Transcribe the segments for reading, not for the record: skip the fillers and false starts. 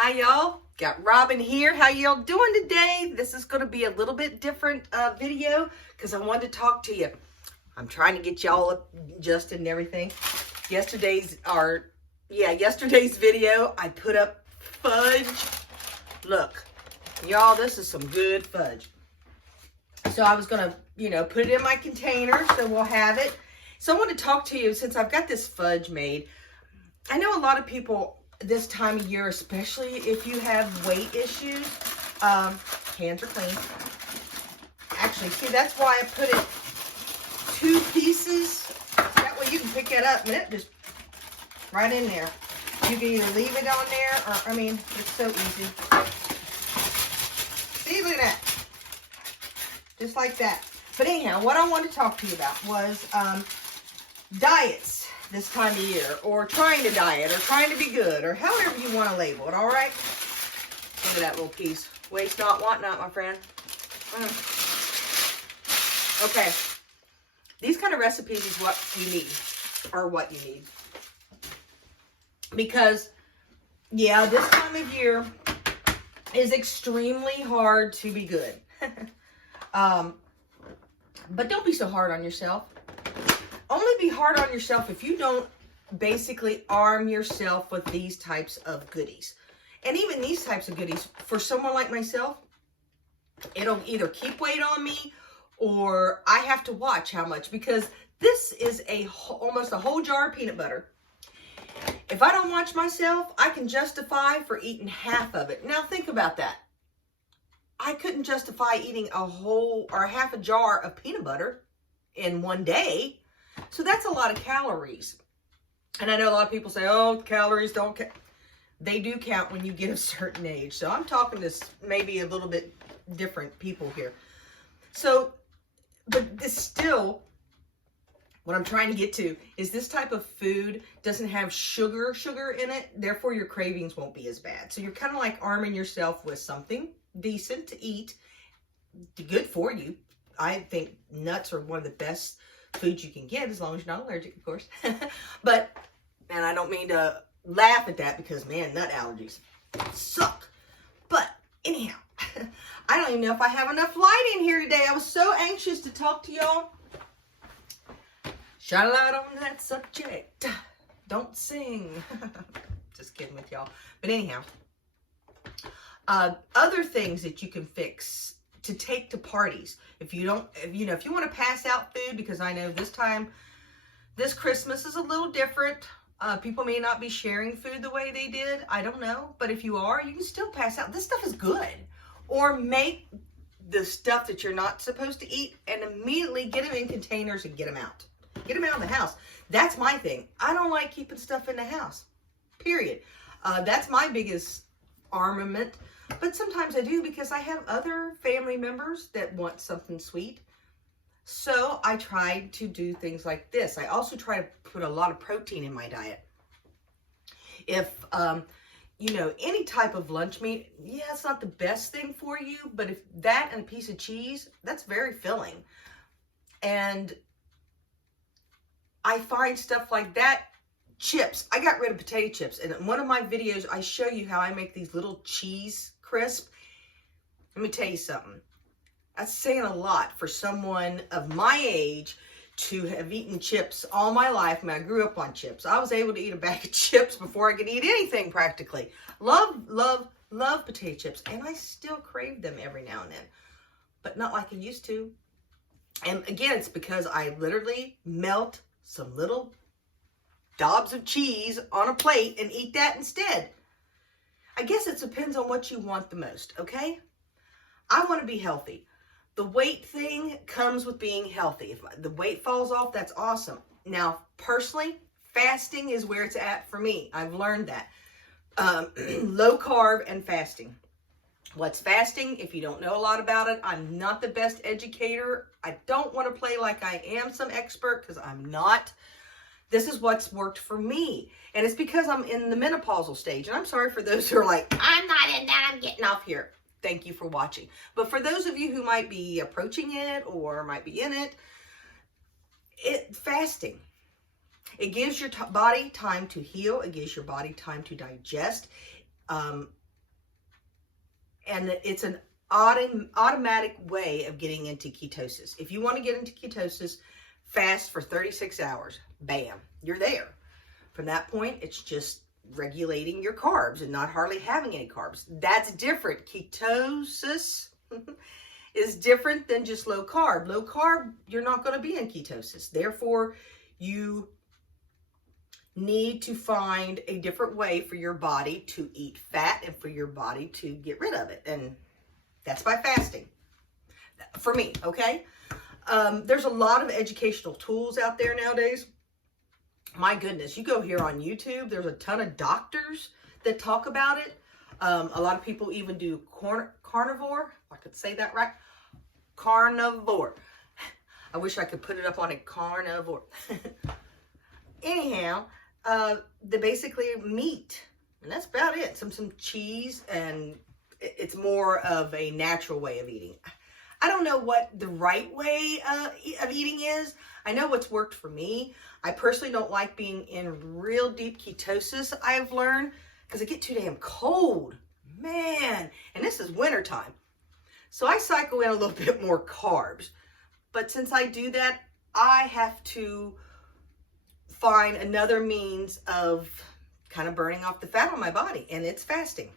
Hi y'all, got Robin here. How y'all doing today? This is going to be a little bit different video because I wanted to talk to you. I'm trying to get y'all adjusted and everything. Yesterday's video, I put up fudge. Look, y'all, this is some good fudge. So I was going to, put it in my container so we'll have it. So I want to talk to you since I've got this fudge made. I know a lot of people this time of year, especially if you have weight issues, hands are clean. Actually, see, that's why I put it 2 pieces. That way you can pick it up and it just right in there. You can either leave it on there or, it's so easy. See, look at that. Just like that. But anyhow, what I want to talk to you about was diets this time of year, or trying to diet, or trying to be good, or however you want to label it, all right? Look at that little piece. Waste not, want not, my friend. Okay. These kind of recipes is what you need, or what you need. Because, yeah, this time of year is extremely hard to be good. But don't be so hard on yourself. Only be hard on yourself if you don't basically arm yourself with these types of goodies. And even these types of goodies, for someone like myself, it'll either keep weight on me or I have to watch how much, because this is almost a whole jar of peanut butter. If I don't watch myself, I can justify for eating half of it. Now think about that. I couldn't justify eating a whole or half a jar of peanut butter in one day. So that's a lot of calories. And I know a lot of people say, oh, calories don't count. They do count when you get a certain age. So I'm talking to maybe a little bit different people here. So, but this still, what I'm trying to get to is this type of food doesn't have sugar in it. Therefore, your cravings won't be as bad. So you're kind of like arming yourself with something decent to eat, good for you. I think nuts are one of the best foods you can get, as long as you're not allergic, of course. But, and I don't mean to laugh at that because, man, nut allergies suck. But anyhow, I don't even know if I have enough light in here today. I was so anxious to talk to y'all. Shine a light on that subject. Don't sing. Just kidding with y'all. But anyhow, other things that you can fix to take to parties. If you want to pass out food, because I know this Christmas is a little different. People may not be sharing food the way they did. I don't know. But if you are, you can still pass out. This stuff is good. Or make the stuff that you're not supposed to eat and immediately get them in containers and get them out. Get them out of the house. That's my thing. I don't like keeping stuff in the house. Period. That's my biggest armament. But sometimes I do, because I have other family members that want something sweet. So I try to do things like this. I also try to put a lot of protein in my diet. If, any type of lunch meat, yeah, it's not the best thing for you. But if that and a piece of cheese, that's very filling. And I find stuff like that. Chips. I got rid of potato chips. And in one of my videos, I show you how I make these little cheese crisp. Let me tell you something. That's saying a lot for someone of my age to have eaten chips all my life. I mean, I grew up on chips. I was able to eat a bag of chips before I could eat anything practically. Love potato chips. And I still crave them every now and then. But not like I used to. And again, it's because I literally melt some little dobs of cheese on a plate and eat that instead. I guess it depends on what you want the most, okay? I want to be healthy. The weight thing comes with being healthy. If the weight falls off, that's awesome. Now, personally, fasting is where it's at for me. I've learned that. Low carb and fasting. What's fasting? If you don't know a lot about it, I'm not the best educator. I don't want to play like I am some expert, because I'm not. This is what's worked for me. And it's because I'm in the menopausal stage. And I'm sorry for those who are like, I'm not in that, I'm getting off here. Thank you for watching. But for those of you who might be approaching it or might be in it, fasting. It gives your body time to heal. It gives your body time to digest. And it's an automatic way of getting into ketosis. If you want to get into ketosis, fast for 36 hours. Bam, you're there. From that point, it's just regulating your carbs and not hardly having any carbs. That's different. Ketosis is different than just low carb. Low carb, you're not going to be in ketosis. Therefore, you need to find a different way for your body to eat fat and for your body to get rid of it. And that's by fasting. For me, okay? There's a lot of educational tools out there nowadays. My goodness, you go here on YouTube, there's a ton of doctors that talk about it. A lot of people even do carnivore. I could say that right. Carnivore. I wish I could put it up on a carnivore. Anyhow, they basically meat, and that's about it. Some cheese, and it's more of a natural way of eating. I don't know what the right way of eating is. I know what's worked for me. I personally don't like being in real deep ketosis, I've learned, because I get too damn cold. Man, and this is wintertime. So I cycle in a little bit more carbs. But since I do that, I have to find another means of kind of burning off the fat on my body, and it's fasting.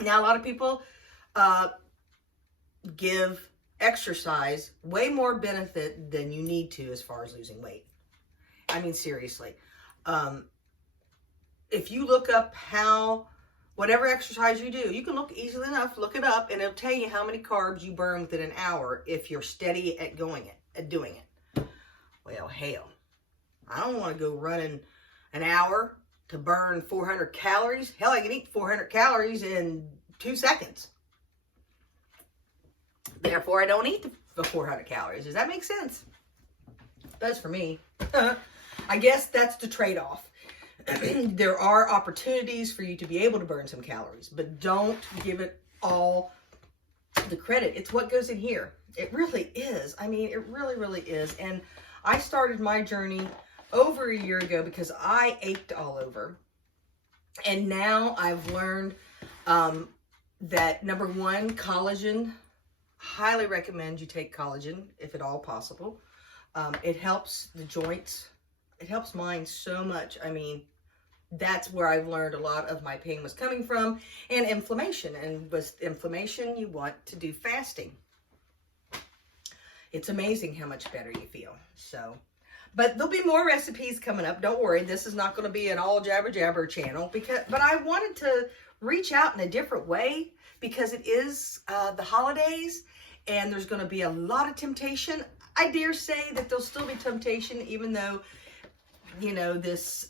Now, a lot of people give exercise way more benefit than you need to as far as losing weight. I mean, seriously. If you look up whatever exercise you do, you can look easily enough, look it up, and it'll tell you how many carbs you burn within an hour if you're steady at doing it. Well, hell, I don't want to go running an hour to burn 400 calories. Hell, I can eat 400 calories in 2 seconds. Therefore, I don't eat the 400 calories. Does that make sense? It does for me. I guess that's the trade-off. There are opportunities for you to be able to burn some calories, but don't give it all the credit. It's what goes in here. It really is. I mean, it really, really is. And I started my journey over a year ago because I ached all over. And now I've learned that, number one, collagen. Highly recommend you take collagen if at all possible. It helps the joints. It helps mine so much. I mean, that's where I've learned a lot of my pain was coming from, and inflammation. And with inflammation, you want to do fasting. It's amazing how much better you feel. So, but there'll be more recipes coming up. Don't worry, this is not going to be an all jabber jabber channel, but I wanted to reach out in a different way because it is the holidays, and there's going to be a lot of temptation. I dare say that there'll still be temptation, even though, you know, this,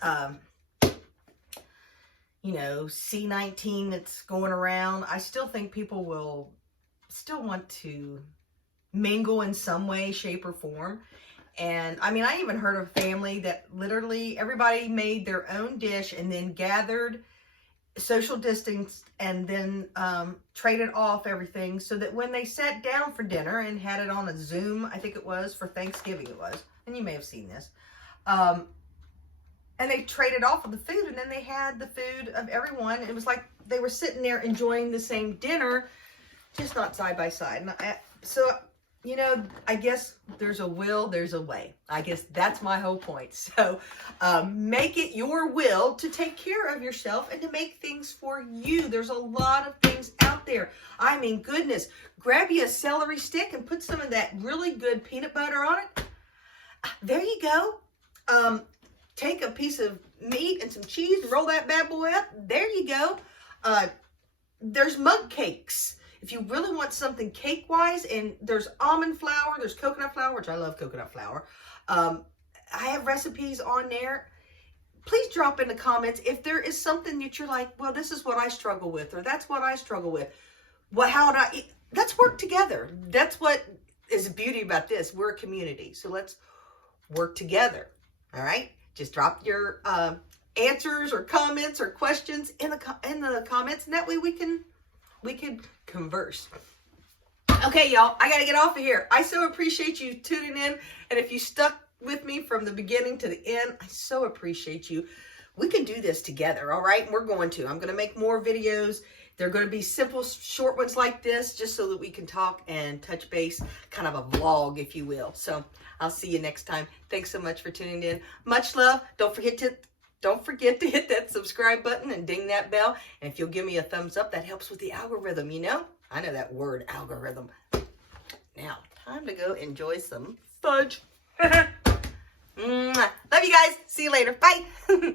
C-19 that's going around. I still think people will still want to mingle in some way, shape, or form. And I mean, I even heard of a family that literally everybody made their own dish and then gathered, social distance, and then traded off everything so that when they sat down for dinner and had it on a Zoom, I think it was for Thanksgiving it was, and you may have seen this, and they traded off of the food, and then they had the food of everyone. It was like they were sitting there enjoying the same dinner, just not side by side. And so, you know, I guess there's a will, there's a way. I guess that's my whole point. So make it your will to take care of yourself and to make things for you. There's a lot of things out there. I mean, goodness, grab you a celery stick and put some of that really good peanut butter on it. There you go. Take a piece of meat and some cheese and roll that bad boy up. There you go. There's mug cakes. If you really want something cake-wise, and there's almond flour, there's coconut flour, which I love coconut flour. I have recipes on there. Please drop in the comments if there is something that you're like, well, this is what I struggle with, or that's what I struggle with. How would I eat? Let's work together. That's what is the beauty about this. We're a community, so let's work together. All right? Just drop your answers or comments or questions in the comments, and that way we can converse. Okay, y'all, I gotta get off of here. I so appreciate you tuning in, and if you stuck with me from the beginning to the end, I so appreciate you. We can do this together, all right? I'm gonna make more videos They're going to be simple, short ones like this, just so that we can talk and touch base, kind of a vlog, if you will. So I'll see you next time. Thanks so much for tuning in. Much love. Don't forget to hit that subscribe button and ding that bell. And if you'll give me a thumbs up, that helps with the algorithm, you know? I know that word, algorithm. Now, time to go enjoy some fudge. Love you guys. See you later. Bye.